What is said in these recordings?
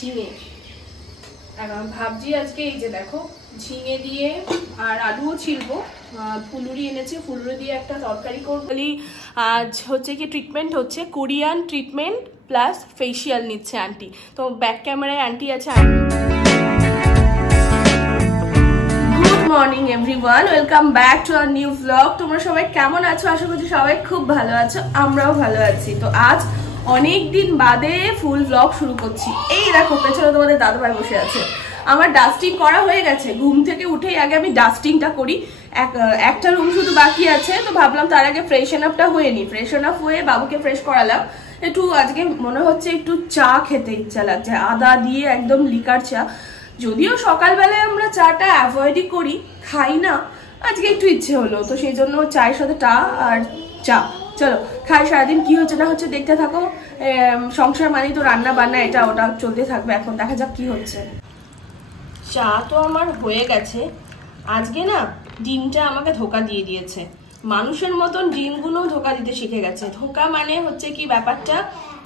ঝিঙে। এখন ভাবছি আজকে এই যে দেখো ঝিঙে দিয়ে আর আলুও ছিলবো, ফুলুরি এনেছে, ফুলুরি দিয়ে একটা তরকারি করবো। আজ হচ্ছে কি ট্রিটমেন্ট হচ্ছে, কোরিয়ান ট্রিটমেন্ট প্লাস ফেসিয়াল নিচ্ছে আন্টি। তো ব্যাক ক্যামেরায় আন্টি আছে। Good morning everyone, welcome back to our new blog. তোমরা সবাই কেমন আছো? আশা করছি সবাই খুব ভালো আছো, আমরাও ভালো আছি। তো আজ অনেক দিন বাদে ফুল ব্লগ শুরু করছি। এই দেখো পেছনে তোমাদের দাদাভাই বসে আছে। আমার ডাস্টিং করা হয়ে গেছে, ঘুম থেকে উঠেই আগে আমি ডাস্টিংটা করি। একটা রুম শুধু বাকি আছে, তো ভাবলাম তার আগে ফ্রেশন আপটা হয়ে নি। ফ্রেশন আপ হয়ে বাবুকে ফ্রেশ করালাম। একটু আজকে মনে হচ্ছে একটু চা খেতে ইচ্ছা লাগছে, আদা দিয়ে একদম লিকার চা। যদিও সকালবেলায় আমরা চাটা অ্যাভয়েডই করি, খাই না, আজকে একটু ইচ্ছে হলো, তো সেই জন্য চায়ের সাথে টা আর চা। চলো খাই, সারাদিন কি হচ্ছে না হচ্ছে দেখতে থাকো। সংসার মানেই তো রান্না বান্না, এটা ওটা চলতে থাকবে। এখন দেখা যাক কি হচ্ছে। চা তো আমার হয়ে গেছে। আজকে না ডিমটা আমাকে ধোকা দিয়ে দিয়েছে, মানুষের মতন ডিমগুলো ধোকা দিতে শিখে গেছে। ধোকা মানে হচ্ছে কি ব্যাপারটা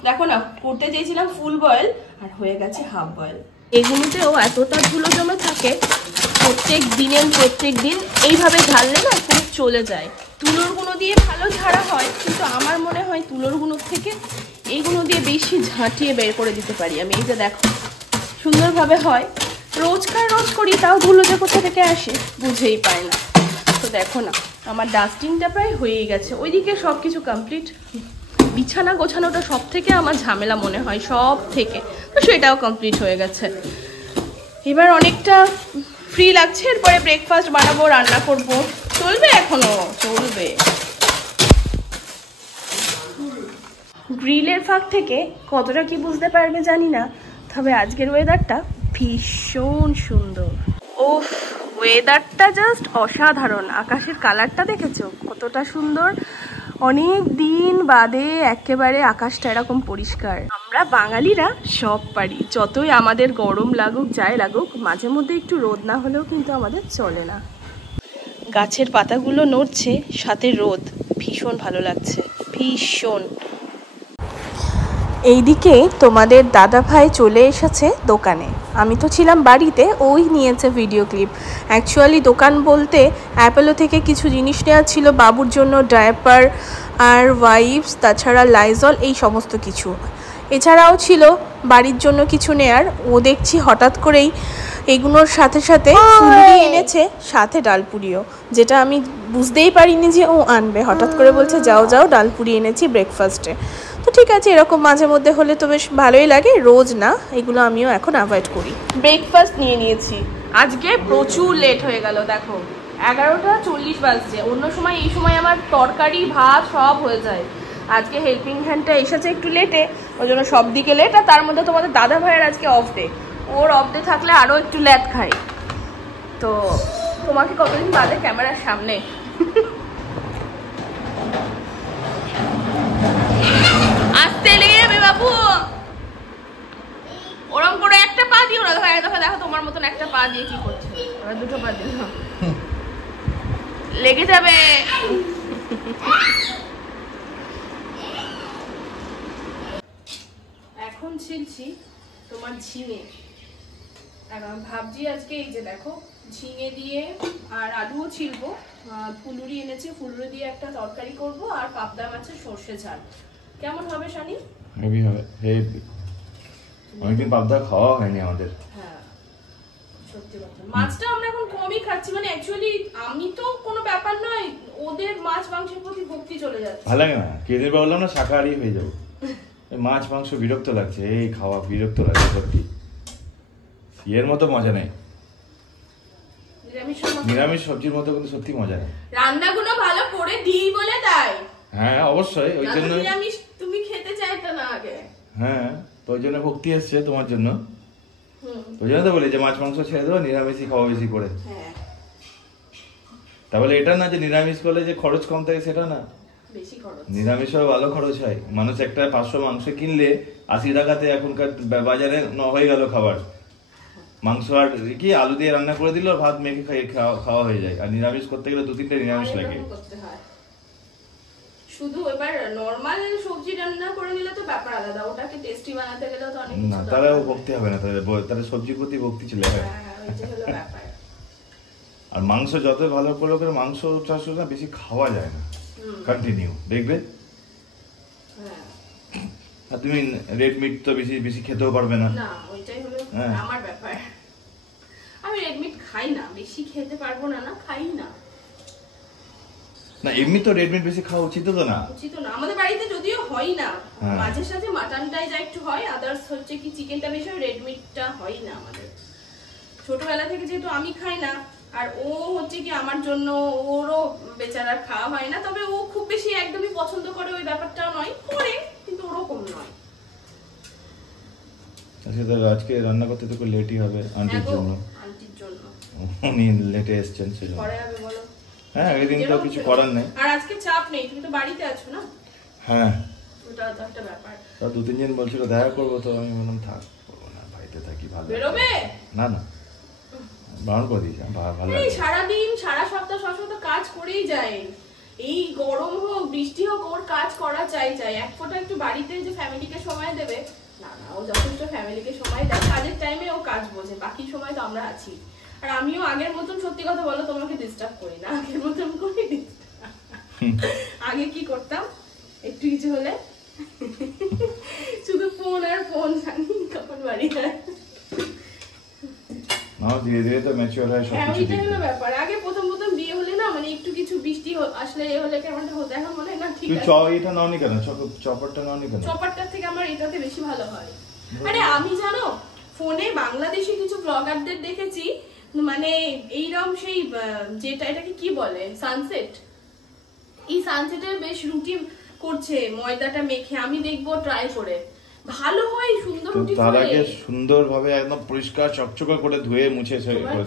দেখো না, করতে চেয়েছিলাম ফুল বয়েল আর হয়ে গেছে হাফ বয়েল। এগুলোতেও এতটা ধুলো জমে থাকে, প্রত্যেক দিন এইভাবে ঝাড়লে না পুরো চলে যায়। তুলোর গুঁড়ো দিয়ে ভালো ঝাড়া হয়, কিন্তু আমার মনে হয় তুলোর গুঁড়োর থেকে এইগুলো দিয়ে বেশি ঝাঁটিয়ে বের করে দিতে পারি আমি। এই যে দেখো সুন্দরভাবে হয়। রোজ করি, তাও ধুলো যে কোথা থেকে আসে বুঝেই পায় না। তো দেখো না আমার ডাস্টিংটা প্রায় হয়েই গেছে, ওইদিকে সব কিছু কমপ্লিট। বিছানা গোছানোটা সব থেকে আমার ঝামেলা মনে হয়, সব থেকে, তো সেটাও কমপ্লিট হয়ে গেছে। এবার অনেকটা ফ্রি লাগছে। এরপরে ব্রেকফাস্ট বানাবো, রান্না করব, চলবে, এখনো চলবে। গ্রিলের ফাঁক থেকে কতটা কি বুঝতে পারবে জানি না, তবে আজকের ওয়েদারটা ভীষণ সুন্দর। ওফ, ওয়েদারটা জাস্ট অসাধারণ। আকাশের কালারটা দেখেছো কতটা সুন্দর। অনেক দিন বাদে একেবারে আকাশটা এরকম পরিষ্কার। আমরা বাঙালিরা সব পারি, যতই আমাদের গরম লাগুক যাই লাগুক, মাঝে মধ্যে একটু রোদ না হলেও কিন্তু আমাদের চলে না। গাছের পাতাগুলো নড়ছে, সাথে রোদ, ভীষণ ভালো লাগছে, ভীষণ। এইদিকে তোমাদের দাদা ভাই চলে এসেছে দোকানে, আমি তো ছিলাম বাড়িতে, ওই নিয়েছে ভিডিও ক্লিপ। অ্যাকচুয়ালি দোকান বলতে অ্যাপেলো থেকে কিছু জিনিস নেওয়া ছিল বাবুর জন্য, ডায়াপার আর ওয়াইপস, তাছাড়া লাইজল, এই সমস্ত কিছু। এছাড়াও ছিল বাড়ির জন্য কিছু নেয়ার। ও দেখছি হঠাৎ করেই এগুলোর সাথে সাথে ফুলুরি এনেছে, সাথে ডালপুরিও, যেটা আমি বুঝতেই পারিনি যে ও আনবে। হঠাৎ করে বলছে যাও ডালপুরি এনেছি ব্রেকফাস্টে। তো ঠিক আছে, এরকম মাঝে মধ্যে হলে তো বেশ ভালোই লাগে, রোজ না, এগুলো আমিও এখন অ্যাভয়েড করি। ব্রেকফাস্ট নিয়ে নিয়েছি। আজকে প্রচুর লেট হয়ে গেল, দেখো 11:40 বাজছে। অন্য সময় এই সময় আমার তরকারি ভাত সব হয়ে যায়। আজকে হেল্পিং হ্যান্ডটা এসেছে একটু লেটে, ওই জন্য সব দিকে লেট। আর তার মধ্যে তোমাদের দাদা ভাইয়ের আজকে অফ ডে, ওর অফ ডে থাকলে আরও একটু লেট খাই। তো তোমাকে কতদিন বাদে ক্যামেরার সামনে। আসতে লেগে যাবে বাবু, ওরম করে একটা পা দিও না। দেখো দেখো তোমার মতন একটা পা দিয়ে কি করছে, এবার দুটো পা দিও, লেগে যাবে। এখন ছিলছি তোমার ঝিঙে। এখন ভাবছি আজকে এই যে দেখো ঝিঙে দিয়ে আর আলুও ছিলবো, ফুলুরি এনেছে, ফুলুরি দিয়ে একটা তরকারি করব, আর পাবদা মাছের সর্ষে ঝাল। কেমন হবে শানি? হেভি হবে, হেভি। অনেকদিন পাবদা খাওয়া হয়নি আমাদের। হ্যাঁ সত্যি কথা, মাছটা আমরা এখন কমই খাচ্ছি। মানে অ্যাকচুয়ালি আমি তো কোনো ব্যাপার নয়, ওদের মাছ মাংসের প্রতি ভক্তি চলে যাচ্ছে। ভালো লাগে না, কেঁদে বললাম না শাকাহারি হয়ে যাবো। মাছ মাংস বিরক্ত লাগছে, এই খাওয়া বিরক্ত লাগছে সত্যি। এর মতো মজা নেই, নিরামিষ সবজির মতো কিন্তু সত্যি মজা নেই। রান্নাগুলো ভালো করে দিই বলে তাই। হ্যাঁ অবশ্যই, ওই জন্য নিরামিষ তুমি খেতে চাইতে না আগে। হ্যাঁ, তো ওই জন্য ভক্তি এসছে তোমার জন্য, ওই জন্য তো বলি যে মাছ মাংস ছেড়ে দেবো, নিরামিষই খাওয়া বেশি করে। তাহলে এটা না যে নিরামিষ করলে যে খরচ কম থাকে, সেটা না, নিরামিষও ভালো খরচ হয়। মানুষ একটা 500 মাংস কিনলে 80 টাকাতে এখনকার বাজারে হয়ে গেল খাবার। মাংস আর কি আলু দিয়ে রান্না করে দিল, ভাত মেখে খাওয়া হয়ে যায়। আর নিরামিষ করতে গেলে 2-3টে নিরামিষ লাগে। শুধু এবার নরমাল সবজি রান্না করে নিলে তো ব্যাপার আলাদা, ওটাকে টেস্টি বানাতে গেলে তো অনেক না, তারাও ভক্তি হবে না, তাদের সবজির প্রতি ভক্তি চলে যায়। ওইটা হলো ব্যাপার। আর মাংস যত ভালো করে মাংস চাষ না বেশি খাওয়া যায় না কন্টিনিউ, দেখবে। আর তুমি রেড মিট তো বেশি বেশি খেতেও পারবে না। না, ওইটাই হলো আমার ব্যাপার। আমি রেড মিট খাই না, বেশি খেতে পারবো না, খাই না। না, এমনি তো রেড মিট বেশি খাওয়া উচিত তো না। উচিত না, আমাদের বাড়িতে যদিও হয় না, মাঝে সাঝে মাটনটাই যা একটু হয়, আদার্স হচ্ছে কি চিকেনটা বেশি হয়, রেড মিটটা হয় না আমাদের। ছোটবেলা থেকে যেহেতু আমি খাই না, আর ও হচ্ছে কি আমার জন্য, ওরও বেচারার খাওয়া হয় না, তবে ও খুব বেশি একদমই পছন্দ করে ওই ব্যাপারটা নয়, করে কিন্তু ওরকম নয়। আজকে রান্না করতে তো লেটই হবে আন্টির জন্য। উনি লেটে এসেছেন সেজন্য। পরে হবে বলো। হ্যাঁ, একদিন তো কিছু করার নেই। আর আজকে চাপ নেই, তুমি তো বাড়িতে আছো না। হ্যাঁ, ওটা তো একটা ব্যাপার। তো 2-3 দিন বলছিল দেখা করবো, তো আমি বললাম থাক, করবো না, বাড়িতে থাকি ভালো। বেরোবে না না, বারণ করে দিয়েছি, ভালো লাগে। সারাদিন সারা সপ্তাহ কাজ করেই যায়, এই গরম হোক বৃষ্টি হোক ওর কাজ করা চাই। এক ফোঁটা একটু বাড়িতে যে ফ্যামিলিকে সময় দেবে, না না, ও যথেষ্ট ফ্যামিলিকে সময় দেয়, কাজের টাইমে ও কাজ বোঝে, বাকি সময় তো আমরা আছি। আর আমিও আগের মতন, সত্যি কথা বলো, তোমাকে ডিস্টার্ব করি না, আগের মতন করি ডিস্টার্ব। আগে কি করতাম, একটু কিছু হলে শুধু ফোন আর ফোন, জানি কখন বাড়ি যায়। ধীরে ধীরে তো ম্যাচিওর হয় সবকিছু। এইটা হলো ব্যাপার। আগে প্রথম বিয়ে হলে না, মানে একটু কিছু বৃষ্টি আসলে এ হলে কেমনটা হতো, এখন মনে হয় না ঠিক আছে। এটা নাওনি কেন, চপারটা নাওনি কেন? চপারটার থেকে আমার এটাতে বেশি ভালো হয়। আরে আমি জানো ফোনে বাংলাদেশি কিছু ব্লগারদের দেখেছি, মানে এইরকম সেই যেটা, এটাকে কি বলে, সানসেট, এই সানসেটের বেশ রুটি করছে ময়দাটা মেখে, আমি দেখবো ট্রাই করে, ভালো হয়, সুন্দর রুটি করে। তার আগে সুন্দরভাবে একদম পরিষ্কার চকচকে করে ধুয়ে মুছে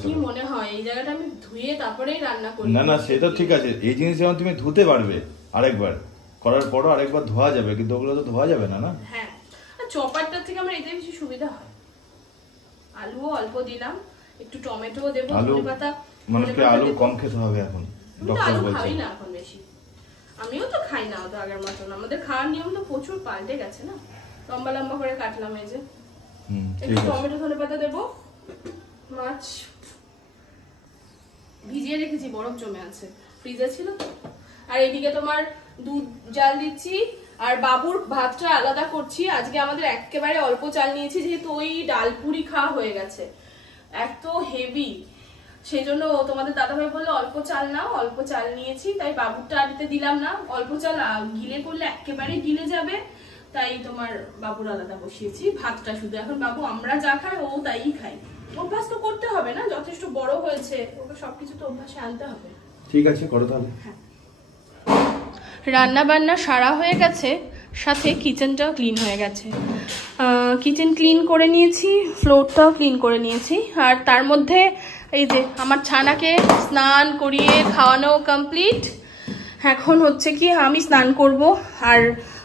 কি মনে হয় এই জায়গাটা আমি ধুয়ে তারপরেই রান্না করি। না না, সেটা ঠিক আছে, এই জিনিস যেমন তুমি ধুতে পারবে আরেকবার, করার পরও আরেকবার ধোয়া যাবে, কিন্তু ওগুলো তো ধোয়া যাবে না। না, হ্যাঁ, চপারটার থেকে আমার এটাই বেশি সুবিধা হয়। আলুও অল্প দিলাম, একটু টমেটোও দেবো, ধনেপাতা। মানুষকে আলু কম খেতে হবে এখন, ডক্টর বলছে। খাই না এখন বেশি, আমিও তো খাই না তো আগের মতন, আমাদের খাওয়ার নিয়ম তো প্রচুর পাল্টে গেছে না। লম্বা লম্বা করে কাটলাম, এই যে একটু টমেটো ধনেপাতা দেবো। মাছ ভিজিয়ে রেখেছি, বরফ জমে আছে, ফ্রিজে ছিল তো। আর এদিকে তোমার দুধ জাল দিচ্ছি, আর বাবুর ভাতটা আলাদা করছি। আজকে আমাদের একেবারে অল্প চাল নিয়েছি, যেহেতু ওই ডালপুরি খাওয়া হয়ে গেছে, এত হেভি, সেই জন্য তোমাদের দাদাভাই বললো অল্প চাল নাও, অল্প চাল নিয়েছি, তাই বাবুরটা আড়িতে দিলাম না। অল্প চাল গিলে করলে একেবারে গিলে যাবে, তাই তোমার বাবুর আলাদা বসিয়েছি ভাতটা শুধু। এখন বাবু আমরা যা খাই ও তাই খাই, অভ্যাস তো করতে হবে না, যথেষ্ট বড় হয়েছে, ওকে সবকিছু তো অভ্যাসে আনতে হবে। ঠিক আছে, করো তাহলে। রান্না বান্না সারা হয়ে গেছে, সাথে কিচেনটাও ক্লিন হয়ে গেছে। কিচেন ক্লিন করে নিয়েছি, ফ্লোরটাও ক্লিন করে নিয়েছি, আর তার মধ্যে এই যে আমার ছানাকে স্নান করিয়ে খাওয়ানো কমপ্লিট। এখন হচ্ছে কি আমি স্নান করব, আর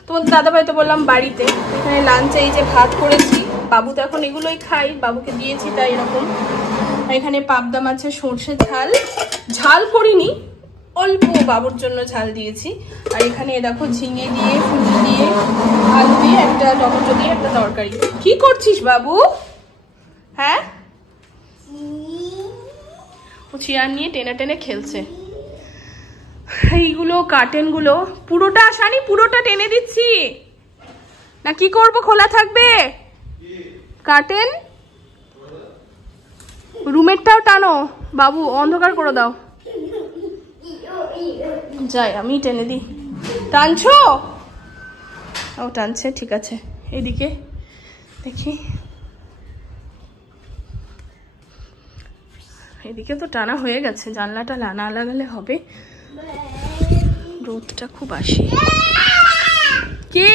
তোমার দাদাভাই তো বললাম বাড়িতে, এখানে লাঞ্চে এই যে ভাত করেছি, বাবু তো এখন এগুলোই খাই, বাবুকে দিয়েছি তাই এরকম। এখানে পাবদা মাছের সর্ষে ঝাল, ঝাল করিনি, অল্প বাবুর জন্য ঝাল দিয়েছি। আর এখানে দেখো ঝিঙে দিয়ে, ফুল দিয়ে, আলু দিয়ে, একটা টমেটো দিয়ে একটা তরকারি। কি করছিস বাবু? হ্যাঁ, ও চেয়ার নিয়ে টেনে টেনে খেলছে। এইগুলো কার্টেনগুলো পুরোটা আসানি, পুরোটা টেনে দিচ্ছি না, কি করব, খোলা থাকবে কার্টেন? রুমেরটাও টানো বাবু, অন্ধকার করে দাও। যাই আমি টেনে দিই। টানছো? ও টানছে, ঠিক আছে। এদিকে দেখি, এদিকে তো টানা হয়ে গেছে, জানলাটা না লাগালে হবে, রোদটা খুব আসে। কে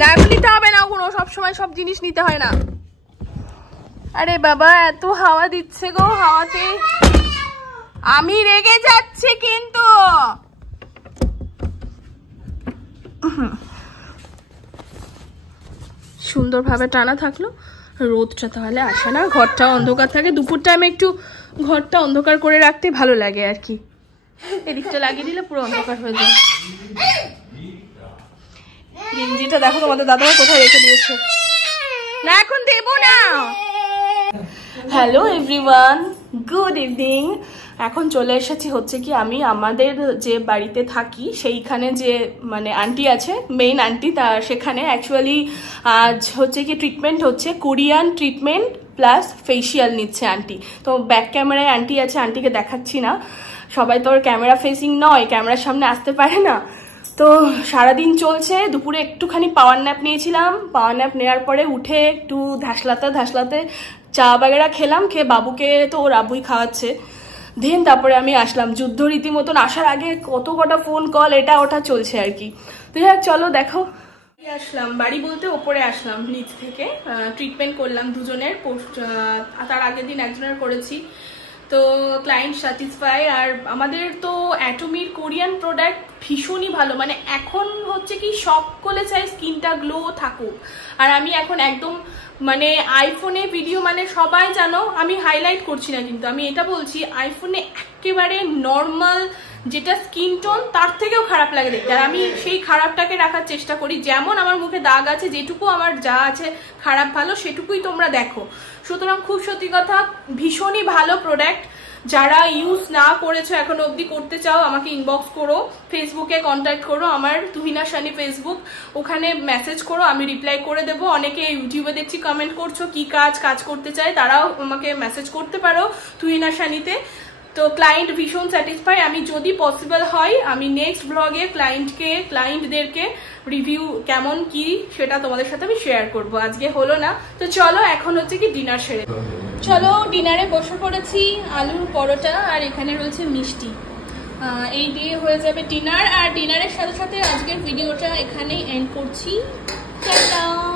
নাগু নিতে হবে না, কোনো সবসময় সব জিনিস নিতে হয় না। আরে বাবা, এত হাওয়া দিচ্ছে গো, হাওয়াতে আমি রেগে যাচ্ছি কিন্তু। সুন্দরভাবে টানা থাকলো, রোদটা তাহলে আসে না, ঘরটা অন্ধকার থাকে। দুপুর টাইমে একটু ঘরটা অন্ধকার করে রাখতে ভালো লাগে আর কি, এদিকটা লাগিয়ে দিলে পুরো অন্ধকার হয়ে যায়। গেঞ্জিটা দেখো তোমাদের দাদাভাই কোথায় রেখে দিয়েছে। না এখন দেবো না। Hello everyone, good evening. এখন চলে এসেছি হচ্ছে কি আমি আমাদের যে বাড়িতে থাকি সেইখানে যে মানে আন্টি আছে, মেইন আন্টি, তার সেখানে অ্যাকচুয়ালি আজ হচ্ছে কি ট্রিটমেন্ট হচ্ছে, কোরিয়ান ট্রিটমেন্ট প্লাস ফেসিয়াল নিচ্ছে আন্টি। তো ব্যাক ক্যামেরায় আন্টি আছে, আন্টিকে দেখাচ্ছি না, সবাই তো ওর ক্যামেরা ফেসিং নয়, ক্যামেরার সামনে আসতে পারে না। তো সারাদিন চলছে, দুপুরে একটুখানি পাওয়ার ন্যাপ নিয়েছিলাম, পাওয়ার ন্যাপ নেওয়ার পরে উঠে একটু ধাসলাতে চা বাগেরা খেলাম, খেয়ে বাবুকে তো ওর আব্বুই খাওয়াচ্ছে, দেন তারপরে আমি আসলাম। যুদ্ধ রীতিমতন আসার আগে কত কটা ফোন কল এটা ওটা চলছে আর কি। তো যাক চলো দেখো, আসলাম বাড়ি বলতে ওপরে আসলাম নিচ থেকে, ট্রিটমেন্ট করলাম দুজনের, তার আগের দিন একজনের করেছি। তো ক্লায়েন্ট স্যাটিসফাই। আর আমাদের তো অ্যাটমির কোরিয়ান প্রোডাক্ট ভীষণই ভালো, মানে এখন হচ্ছে কি সকলে চাই স্কিনটা গ্লো থাকুক। আর আমি এখন একদম মানে আইফোনে ভিডিও, মানে সবাই জানো আমি হাইলাইট করছি না, কিন্তু আমি এটা বলছি আইফোনে একেবারে নর্মাল যেটা স্কিন টোন তার থেকেও খারাপ লাগে দেখতে, আর আমি সেই খারাপটাকে রাখার চেষ্টা করি। যেমন আমার মুখে দাগ আছে, যেটুকু আমার যা আছে খারাপ ভালো সেটুকুই তোমরা দেখো। সুতরাং খুব সত্যি কথা, ভীষণই ভালো প্রোডাক্ট। যারা ইউজ না করেছো এখনো অবধি, করতে চাও আমাকে ইনবক্স করো, ফেসবুকে কন্ট্যাক্ট করো, আমার তুহিনা সানি ফেসবুক, ওখানে মেসেজ করো, আমি রিপ্লাই করে দেবো। অনেকে ইউটিউবে দেখছি কমেন্ট করছো কি কাজ করতে চায়, তারাও আমাকে মেসেজ করতে পারো তুহিনা সানিতে। তো ক্লায়েন্ট ভীষণ স্যাটিসফাই। আমি যদি পসিবল হয় আমি নেক্সট ব্লগে ক্লায়েন্টদেরকে রিভিউ কেমন কি সেটা তোমাদের সাথে আমি শেয়ার করব। আজকে হলো না, তো চলো এখন হচ্ছে কি ডিনার সেরে। চলো ডিনারে বসে পড়েছি, আলুর পরোটা আর এখানে রয়েছে মিষ্টি, এই দিয়ে হয়ে যাবে ডিনার। আর ডিনারের সাথে সাথে আজকের ভিডিওটা এখানেই এন্ড করছি। টাটা।